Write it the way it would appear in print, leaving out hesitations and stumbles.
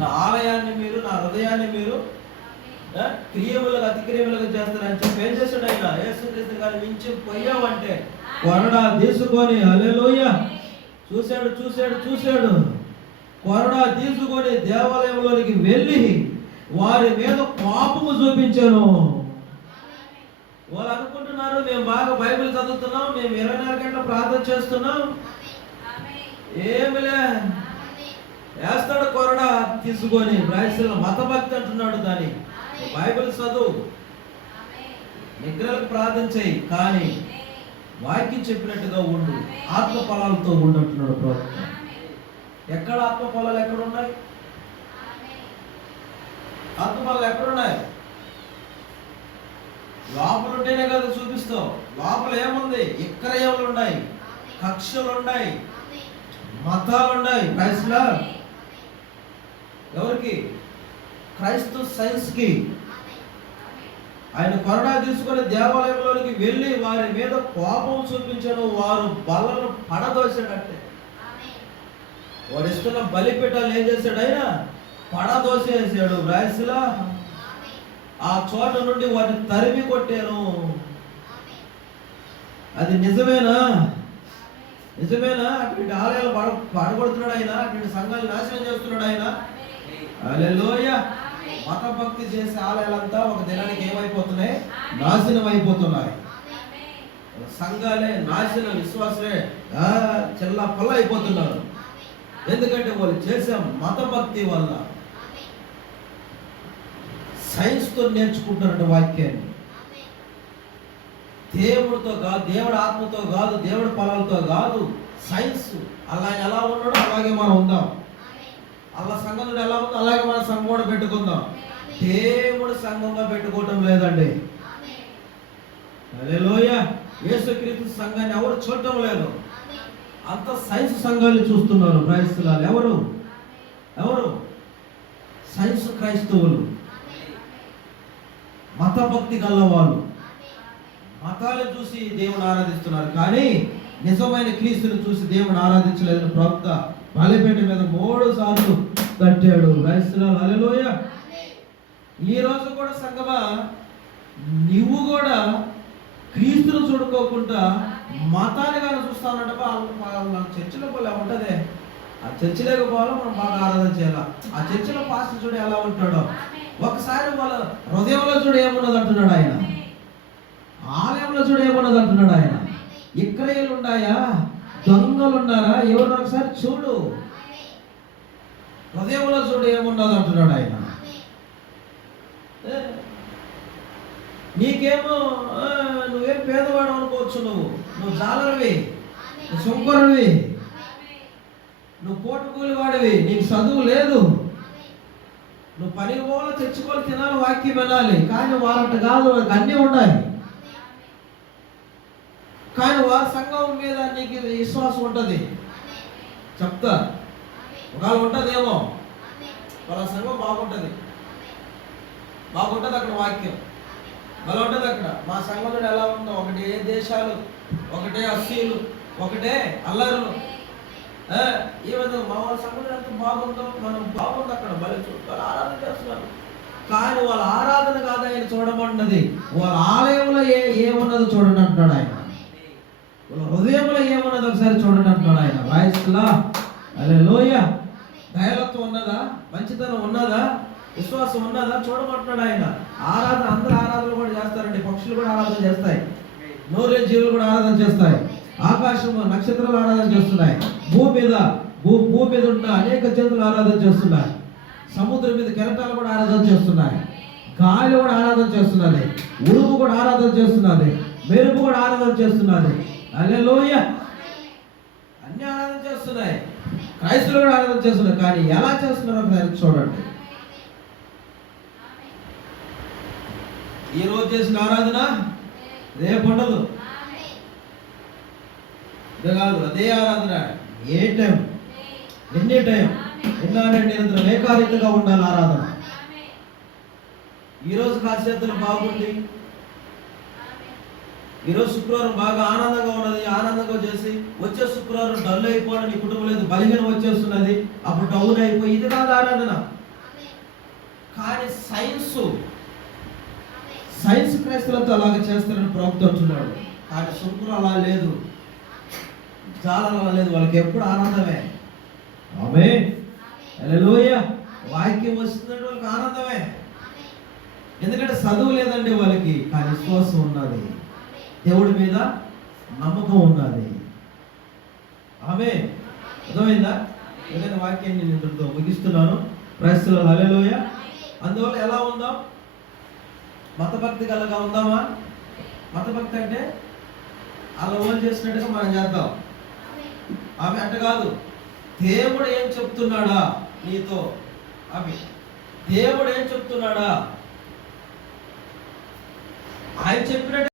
నా ఆలయాన్ని మీరు, నా హృదయాన్ని మీరు క్రియములకు అతి క్రియములకు చేస్తారని చెప్పి ఏం చేశాడు ఆయన? యేసుక్రీస్తు గారిని మించి పోయావంటే కొరడా తీసుకొని, హల్లెలూయా, చూశాడు చూశాడు చూశాడు, కొరడా తీసుకొని దేవాలయంలోనికి వెళ్ళి వారి మీద కోపము చూపించాను. వాళ్ళు అనుకుంటున్నారు మేము బాగా బైబిల్ చదువుతున్నాం, మేము 24 గంటలు ప్రార్థన చేస్తున్నాం. ఏమిలే, వేస్తాడు కొరడా తీసుకొని. బ్రాయిస్లో మతభక్తి అంటున్నాడు దాన్ని. బైబిల్ చదువు, నిగ్రహకు ప్రార్థన చేయి, కానీ వాక్యం చెప్పినట్టుగా ఉండు, ఆత్మ ఫలాలతో ఉండు అంటున్నాడు ప్రవక్త. ఎక్కడ ఆత్మ ఫలాలు ఎక్కడున్నాయి? ఆత్మ ఫలాలు ఎక్కడున్నాయి? లోపల ఉంటేనే కదా చూపిస్తావు. లోపల ఏముంది? విక్రయాలు ఉన్నాయి, కక్షలు ఉన్నాయి, మతాలు ఉన్నాయి. క్రైస్తవుల ఎవరికి? క్రైస్తవ సైన్స్కి. ఆయన కొరడా తీసుకొని దేవాలయంలోనికి వెళ్ళి వారి మీద కోపం చూపించాను. వారు బలను పడదోసాడంటే, వారు ఇస్తున్న బలిపీఠాలు ఏం చేశాడు? ఆయన పడదోసేసాడు. రాయసులా ఆ చోట నుండి వారిని తరిమి కొట్టాను. అది నిజమేనా? నిజమేనా? అటువంటి ఆలయాలు పడగొడుతున్నాడు ఆయన, అటువంటి సంఘాలు నాశనం చేస్తున్నాడు ఆయన. హల్లెలూయా. మత భక్తి చేసే ఆలయాలంతా ఒక దినానికి ఏమైపోతున్నాయి? నాశనం అయిపోతున్నాయి. సంఘాలే నాశనం, విశ్వాసమే చెల్ల పల్ల అయిపోతున్నారు. ఎందుకంటే వాళ్ళు చేసే మత భక్తి వల్ల సైన్స్తో నేర్చుకుంటున్నట్టు వాక్యాన్ని. దేవుడితో కాదు, దేవుడి ఆత్మతో కాదు, దేవుడి ఫలాలతో కాదు, సైన్స్. అలా ఎలా ఉన్నాడో అలాగే మనం ఉందాం. అలా సంఘంలో ఎలా ఉందో అలాగే మన సంఘం కూడా పెట్టుకుందాం. దేవుడు సంఘంగా పెట్టుకోవటం లేదండి. హల్లెలూయా. యేసుక్రీస్తు సంఘాన్ని ఎవరు చూడటం లేదు. అంత సైన్స్ సంఘాన్ని చూస్తున్నారు క్రైస్తవులు. ఎవరు? ఎవరు? సైన్స్ క్రైస్తవులు, మత భక్తి గల్లవాళ్ళు. మతాలను చూసి దేవుని ఆరాధిస్తున్నారు, కానీ నిజమైన క్రీస్తుని చూసి దేవుని ఆరాధించలేదని ప్రవక్త బలిపీఠ మీద 3 సార్లు కట్టాడు. క్రైస్తవులు, హల్లెలూయా. ఈ రోజు కూడా సంగమా, నువ్వు కూడా క్రీస్తును చూడుకోకుండా మతాన్ని కానీ చూస్తానంటే చర్చిలో పోలే ఉంటదే. ఆ చర్చిలోకి పోవాలో మనం బాగా ఆరాధన చేయాలి. ఆ చర్చిలో పాస్టర్ చూడు ఎలా ఉంటాడో. ఒకసారి వాళ్ళ హృదయంలో చూడు ఏమున్నది అంటున్నాడు ఆయన. ఆలయంలో చూడు ఏమున్నది అంటున్నాడు ఆయన. విక్రయాలు ఉన్నాయా? దొంగలు ఉన్నారా? ఎవరు? ఒకసారి చూడు. హృదయంలో చూడు ఏమున్నది అంటున్నాడు ఆయన. నీకేమో నువ్వేం పేదవాడు అనుకోవచ్చు. నువ్వు జాలరివి, నువ్వు సొంకరువి, నువ్వు పోటుకూలి వాడివి, నీకు చదువు లేదు, నువ్వు పనికి పోవాలి, తెచ్చుకోవాలి, తినాలి, వాక్యం వినాలి. కానీ వాళ్ళంట కాదు, వాళ్ళకి అన్నీ ఉన్నాయి. కానీ వారి సంఘం మీద నీకు విశ్వాసం ఉంటుంది. చెప్తా, ఒకవేళ ఉంటుందేమో, వాళ్ళ సంఘం బాగుంటుంది, బాగుంటుంది అక్కడ వాక్యం అలా ఉంటుంది. అక్కడ మా సంఘంలో ఎలా ఉందో, ఒకటే దేశాలు, ఒకటే అస్సీలు, ఒకటే అల్లరులు. ఈ విధంగా మా వాళ్ళ సంఘంలో ఎంత బాగుందో, మనం బాగుంది అక్కడ బలి చూస్తారు, ఆరాధన చేస్తున్నారు. కానీ వాళ్ళ ఆరాధన కాదు ఆయన చూడమన్నది. వాళ్ళ ఆలయంలో ఏమున్నదో చూడండి అంటున్నాడు ఆయన. వాళ్ళ హృదయంలో ఏమున్నదో ఒకసారి చూడండి అంటున్నాడు ఆయన. వాయిస్లా హల్లెలూయా. దయాలత్వం ఉన్నదా? మంచితనం ఉన్నదా? విశ్వాసం ఉన్నదా? చూడమంటున్నాడు ఆయన. ఆరాధన, అందరూ ఆరాధనలు కూడా చేస్తారండి. పక్షులు కూడా ఆరాధన చేస్తాయి, నోరే జీవులు కూడా ఆరాధన చేస్తాయి, ఆకాశం నక్షత్రాలు ఆరాధన చేస్తున్నాయి, భూమి మీద ఉన్న అనేక జంతువులు ఆరాధన చేస్తున్నాయి, సముద్రం మీద కెరటాలు కూడా ఆరాధన చేస్తున్నాయి, గాలి కూడా ఆరాధన చేస్తున్నది, ఉరుము కూడా ఆరాధన చేస్తున్నది, మెరుపు కూడా ఆరాధన చేస్తున్నది. హల్లెలూయా. అన్ని ఆరాధన చేస్తున్నాయి, క్రైస్తవులు కూడా ఆరాధన చేస్తున్నారు. కానీ ఎలా చేస్తున్నారో చూడండి. ఈ రోజు చేసిన ఆరాధన రేపు ఉండదు, కాదు అదే ఆరాధన. ఏ టైం, ఎన్ని టైం, ఎన్నారండి, నిరంతరం ఏకారీతిగా ఉండాలి ఆరాధన. ఈరోజు కాసేతులు బాగుంది, ఈరోజు శుక్రవారం బాగా ఆనందంగా ఉన్నది, ఆనందంగా చేసి వచ్చే శుక్రవారం డల్ అయిపోవడం, నీ కుటుంబం లేదు, బలిహీనం వచ్చేస్తున్నది, అప్పుడు డౌన్ అయిపోయి, ఇది కాదు ఆరాధన. కానీ సైన్స్ క్రైస్తవులతో అలాగ చేస్తారని ప్రభుత్వం అంటున్నాడు. కానీ సుంకులు అలా లేదు, చాలా అలా లేదు. వాళ్ళకి ఎప్పుడు ఆనందమే. ఆమేన్, హల్లెలూయా. వాక్యం వస్తుందంటే వాళ్ళకి ఆనందమే. ఎందుకంటే చదువు లేదండి వాళ్ళకి, కానీ విశ్వాసం ఉన్నది, దేవుడి మీద నమ్మకం ఉన్నది. ఆమేన్, అర్థమైందా? ఎందుకంటే వాక్యాన్ని నేను ఇంతటితో ముగిస్తున్నాను. క్రైస్తవులు హల్లెలూయా. అందువల్ల ఎలా ఉందాం? మతభక్తి కలగా ఉందామా? మతభక్తి అంటే అలా ఓన్ చేసినట్టుగా మనం చేద్దాం. ఆమె అంటే కాదు, దేవుడు ఏం చెప్తున్నాడా నీతో, ఆమె దేవుడు ఏం చెప్తున్నాడా, ఆయన చెప్పినట్టు